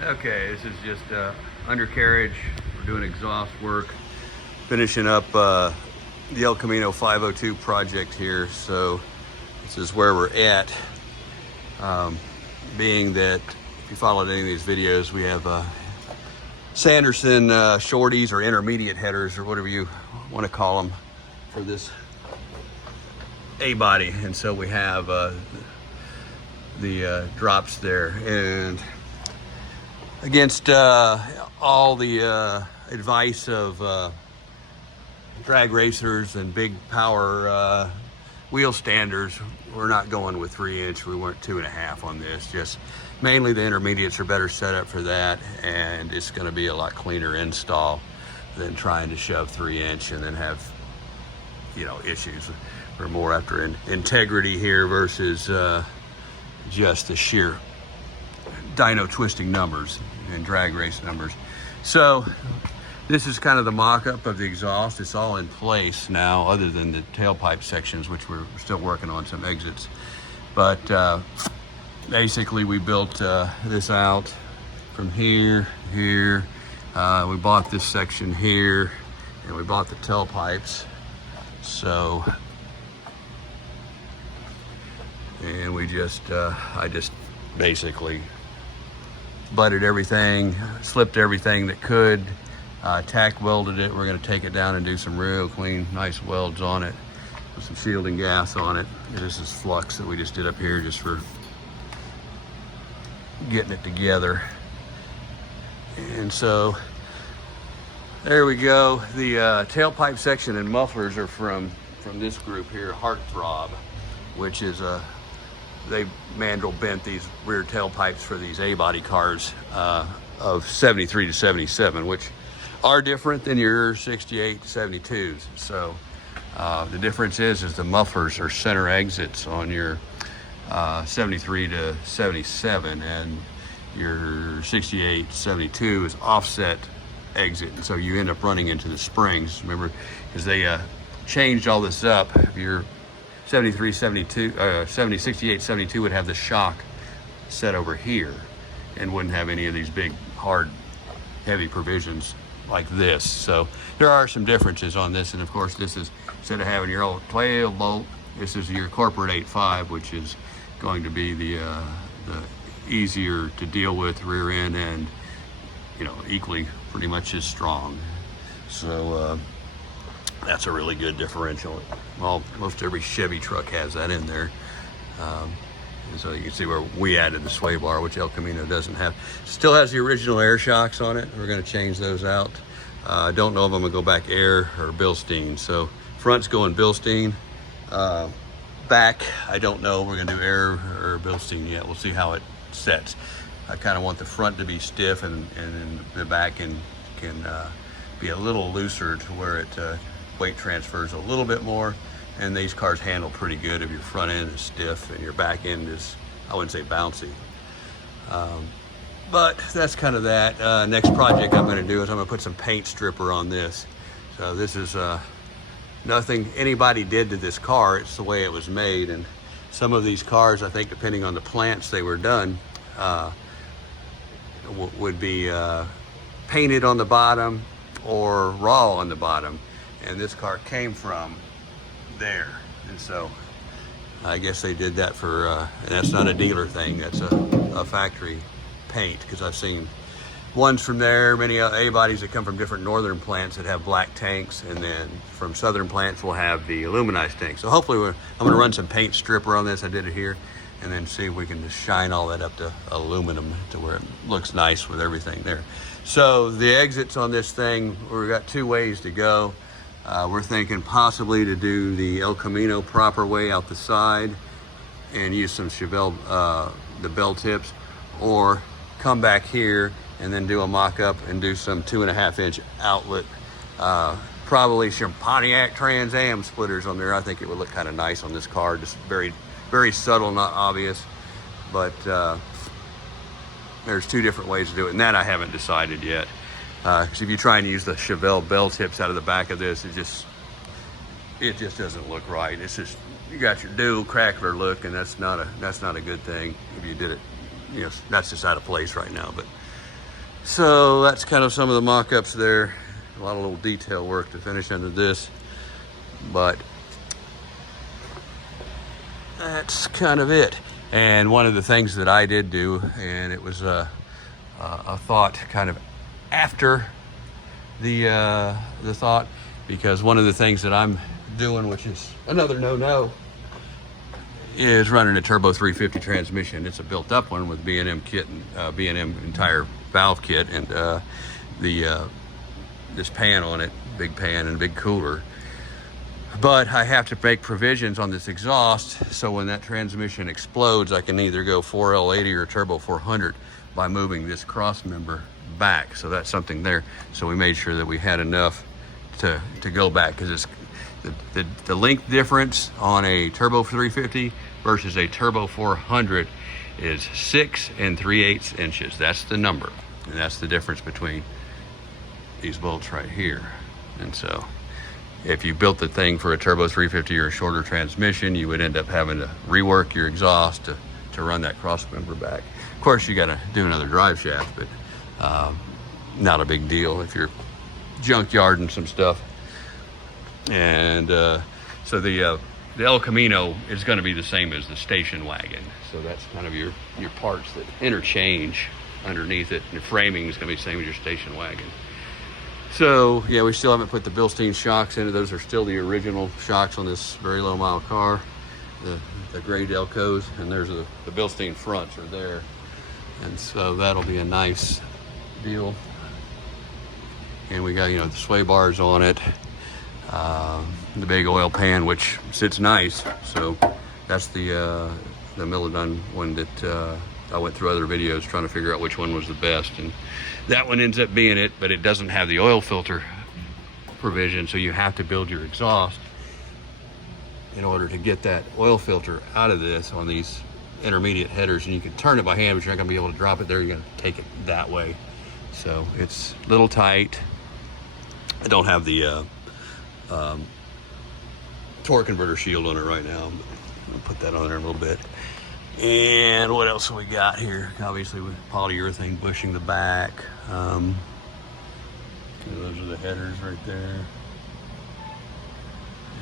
Okay, this is just undercarriage. We're doing exhaust work, finishing up the El Camino 502 project here. So this is where we're at. Being that if you followed any of these videos, we have Sanderson shorties or intermediate headers or whatever you want to call them for this A-body. And so we have the drops there. And against all the advice of drag racers and big power wheel standers, we're not going with 3-inch. We went 2.5 on this. Just mainly the intermediates are better set up for that, and it's going to be a lot cleaner install than trying to shove 3-inch and then have, you know, issues. We're more after integrity here versus just the sheer dyno twisting numbers and drag race numbers. So this is kind of the mock-up of the exhaust. It's all in place now, other than the tailpipe sections, which we're still working on some exits. But basically we built this out from here. We bought this section here, and we bought the tailpipes. So, and we just, I just basically butted everything, slipped everything that could, tack welded it. We're going to take it down and do some real clean, nice welds on it, with some shielding gas on it. And this is flux that we just did up here just for getting it together. And so there we go. The tailpipe section and mufflers are from this group here, Heartthrob, which is they mandrel bent these rear tailpipes for these A-body cars of 73 to 77, which are different than your 68 to 72s. So the difference is the mufflers are center exits on your 73 to 77, and your 68 to 72 is offset exit. And so you end up running into the springs. Remember, because they changed all this up. Your 73, 72, 70, 68, 72 would have the shock set over here and wouldn't have any of these big, hard, heavy provisions like this. So there are some differences on this. And of course, this is, instead of having your old 12 bolt, this is your corporate 8.5, which is going to be the easier to deal with rear end, and, you know, equally pretty much as strong. So that's a really good differential. Well, most every Chevy truck has that in there. And so you can see where we added the sway bar, which El Camino doesn't have. Still has the original air shocks on it. We're going to change those out. I don't know if I'm going to go back air or Bilstein. So front's going Bilstein. Back, I don't know. We're going to do air or Bilstein yet. We'll see how it sets. I kind of want the front to be stiff, and then the back can be a little looser to where it weight transfers a little bit more. And these cars handle pretty good if your front end is stiff and your back end is, I wouldn't say bouncy. But that's kind of that. Next project I'm going to do is I'm going to put some paint stripper on this. So this is nothing anybody did to this car. It's the way it was made. And some of these cars, I think, depending on the plants they were done, would be painted on the bottom or raw on the bottom. And this car came from there, and so I guess they did that for and that's not a dealer thing, that's a factory paint, because I've seen ones from there, many A-bodies that come from different northern plants that have black tanks, and then from southern plants will have the aluminized tank. So hopefully I'm going to run some paint stripper on this. I did it here, and then see if we can just shine all that up to aluminum to where it looks nice with everything there. So the exits on this thing, we've got two ways to go. We're thinking possibly to do the El Camino proper way out the side and use some Chevelle, the bell tips, or come back here and then do a mock-up and do some 2.5-inch outlet. Probably some Pontiac Trans Am splitters on there. I think it would look kind of nice on this car, just very, very subtle, not obvious. But there's two different ways to do it, and that I haven't decided yet. Because if you try and use the Chevelle bell tips out of the back of this, it just doesn't look right. It's just, you got your dual crackler look, and that's not a good thing. If you did it, you know, that's just out of place right now. But So that's kind of some of the mock-ups there. A lot of little detail work to finish under this, but that's kind of it. And one of the things that I did do, and it was a thought kind of after the thought, because one of the things that I'm doing, which is another no-no, is running a turbo 350 transmission. It's a built-up one with B&M kit and B&M entire valve kit, and this pan on it, big pan and big cooler. But I have to make provisions on this exhaust, so when that transmission explodes, I can either go 4L80 or turbo 400 by moving this cross member back. So that's something there. So we made sure that we had enough to go back, because it's the length difference on a turbo 350 versus a turbo 400 is 6 3/8 inches. That's the number, and that's the difference between these bolts right here. And so if you built the thing for a turbo 350 or a shorter transmission, you would end up having to rework your exhaust to run that cross member back. Of course, you got to do another drive shaft, but not a big deal if you're junkyarding some stuff. And so the El Camino is going to be the same as the station wagon. So that's kind of your parts that interchange underneath it. And the framing is going to be the same as your station wagon. So yeah, we still haven't put the Bilstein shocks in it. Those are still the original shocks on this very low mile car, the gray Delcos, and there's the Bilstein fronts are there. And so that'll be a nice deal. And we got, the sway bars on it. The big oil pan, which sits nice. So that's the Milodon one that I went through other videos trying to figure out which one was the best, and that one ends up being it, but it doesn't have the oil filter provision, so you have to build your exhaust in order to get that oil filter out of this on these intermediate headers. And you can turn it by hand, but you're not gonna be able to drop it there. You're gonna take it that way. So it's a little tight. I don't have the torque converter shield on it right now. I'll put that on there in a little bit. And what else have we got here? Obviously with polyurethane bushing the back. Those are the headers right there.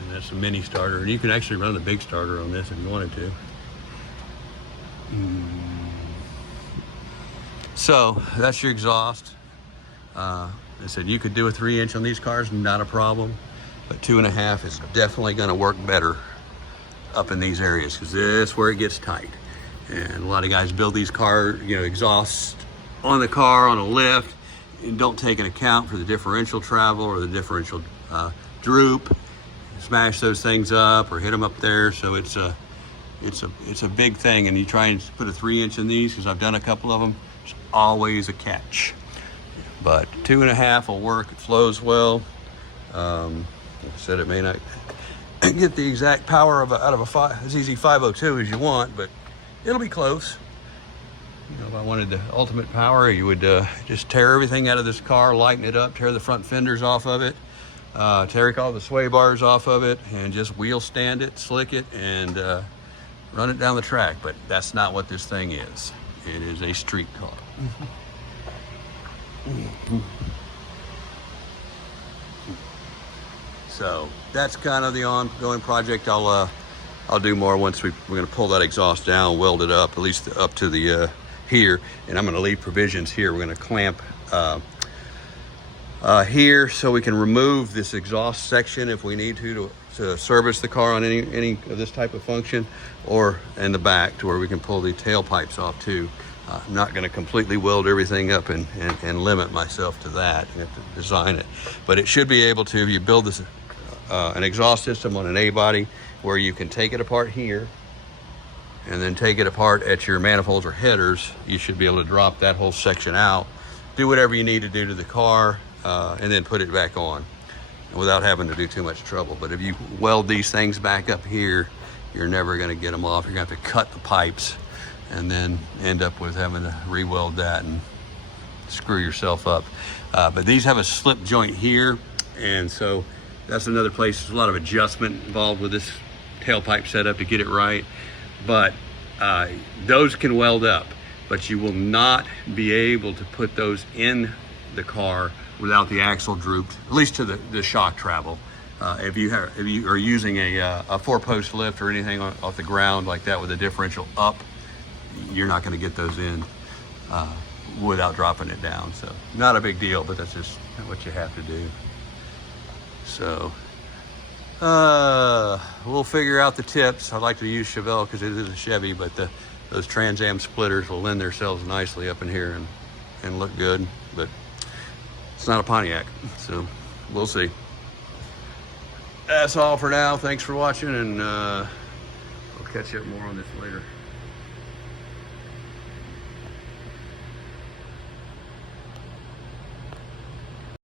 And that's a mini starter. And you can actually run the big starter on this if you wanted to. So that's your exhaust. I said you could do a 3-inch on these cars, not a problem. But 2.5 is definitely gonna work better up in these areas, because this is where it gets tight. And a lot of guys build these exhausts on the car on a lift and don't take an account for the differential travel or the differential droop. Smash those things up or hit them up there. So it's a big thing. And you try and put a 3-inch in these, because I've done a couple of them. It's always a catch. But 2.5 will work. It flows well. Like I said, it may not get the exact power out of a ZZ502 as you want, but it'll be close. If I wanted the ultimate power, you would just tear everything out of this car, lighten it up, tear the front fenders off of it, tear all the sway bars off of it, and just wheel stand it, slick it, and run it down the track. But that's not what this thing is. It is a street car. So that's kind of the ongoing project. I'll do more once we're going to pull that exhaust down, weld it up, at least up to the here, and I'm going to leave provisions here. We're going to clamp here so we can remove this exhaust section if we need to service the car on any of this type of function, or in the back to where we can pull the tailpipes off too. I'm not going to completely weld everything up and limit myself to that. You have to design it, but it should be able to. If you build this an exhaust system on an A-body where you can take it apart here and then take it apart at your manifolds or headers, you should be able to drop that whole section out, do whatever you need to do to the car, and then put it back on without having to do too much trouble. But if you weld these things back up here, you're never going to get them off. You're going to have to cut the pipes and then end up with having to re-weld that and screw yourself up. But these have a slip joint here, and so that's another place. There's a lot of adjustment involved with this tailpipe setup to get it right. But those can weld up. but you will not be able to put those in the car without the axle drooped, at least to the shock travel. If you are using a 4-post lift or anything off the ground like that with a differential up, you're not going to get those in without dropping it down. So not a big deal, but that's just what you have to do. So we'll figure out the tips. I'd like to use Chevelle because it is a Chevy, but those Trans Am splitters will lend themselves nicely up in here and look good, but it's not a Pontiac, so we'll see. That's all for now. Thanks for watching, and we'll catch you up more on this later.